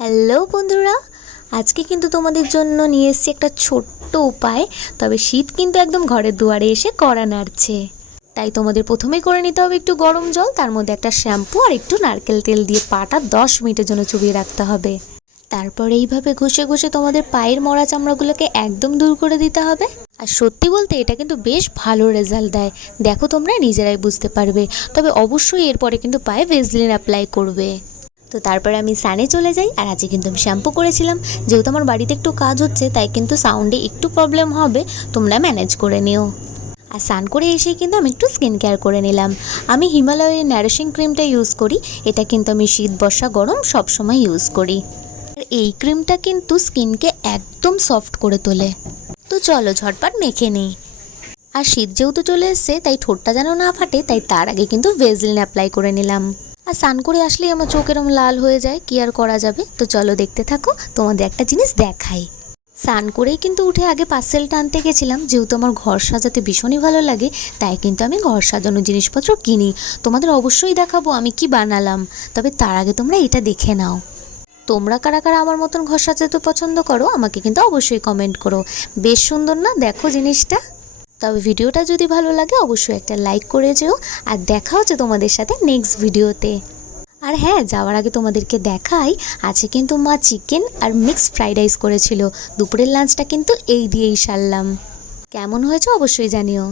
Hello বন্ধুরা, আজকে কিন্তু তোমাদের জন্য নিয়ে এসেছি একটা ছোট্ট উপায়। তবে শীত কিন্তু একদম ঘরের দুয়ারে এসে কড়া নাড়ছে। তাই তোমাদের প্রথমেই করে নিতে হবে একটু গরম জল, তার মধ্যে একটা শ্যাম্পু আর একটু নারকেল তেল দিয়ে পাটা 10 মিনিটের জন্য চুবিয়ে রাখতে হবে। তারপর এইভাবে ঘষে ঘষে তোমাদের পায়ের মরা চামড়াগুলোকে একদম দূর করে দিতে হবে। আর সত্যি বলতে এটা কিন্তু বেশ ভালো রেজাল্ট দেয়, দেখো তোমরা নিজেরাই বুঝতে পারবে। তবে অবশ্যই এরপরে কিন্তু পায়ে ভেসলিন অ্যাপ্লাই করবে। তো তারপরে আমি স্নানে চলে যাই। আর আজকে কিন্তু আমি শ্যাম্পু করেছিলাম, যেহেতু আমার বাড়িতে একটু কাজ হচ্ছে তাই কিন্তু সাউন্ডে একটু প্রবলেম হবে, তোমরা ম্যানেজ করে নিও। আর স্নান করে এসেই কিন্তু আমি একটু স্কিন কেয়ার করে নিলাম। আমি হিমালয়ের নারিশিং ক্রিমটা ইউজ করি, এটা কিন্তু আমি শীত বর্ষা গরম সবসময় ইউজ করি। আর এই ক্রিমটা কিন্তু স্কিনকে একদম সফট করে তোলে। তো চলো ঝটপট মেখে নিই। আর শীত যেহেতু চলে এসছে তাই ঠোঁটটা যেন না ফাটে, তাই তার আগে কিন্তু ভেসলিন অ্যাপ্লাই করে নিলাম। আর স্নান করে আসলেই আমার চোখ এরম লাল হয়ে যায়, কি আর করা যাবে। তো চলো দেখতে থাকো, তোমাদের একটা জিনিস দেখাই। স্নান করেই কিন্তু উঠে আগে পার্সেলটা আনতে গেছিলাম, যেহেতু আমার ঘর সাজাতে ভীষণই ভালো লাগে তাই কিন্তু আমি ঘর সাজানোর জিনিসপত্র কিনি। তোমাদের অবশ্যই দেখাবো আমি কি বানালাম, তবে তার আগে তোমরা এটা দেখে নাও। তোমরা কারা কারা আমার মতন ঘর সাজাতে পছন্দ করো আমাকে কিন্তু অবশ্যই কমেন্ট করো। বেশ সুন্দর না দেখো জিনিসটা? তবে ভিডিওটা যদি ভালো লাগে অবশ্যই একটা লাইক করে যেও। আর দেখা হচ্ছে তোমাদের সাথে নেক্সট ভিডিওতে। আর হ্যাঁ, যাওয়ার আগে তোমাদেরকে দেখাই, আছে কিন্তু মা চিকেন আর মিক্সড ফ্রাইড রাইস করেছিল। দুপুরের লাঞ্চটা কিন্তু এই দিয়েই সারলাম। কেমন হয়েছে অবশ্যই জানিও।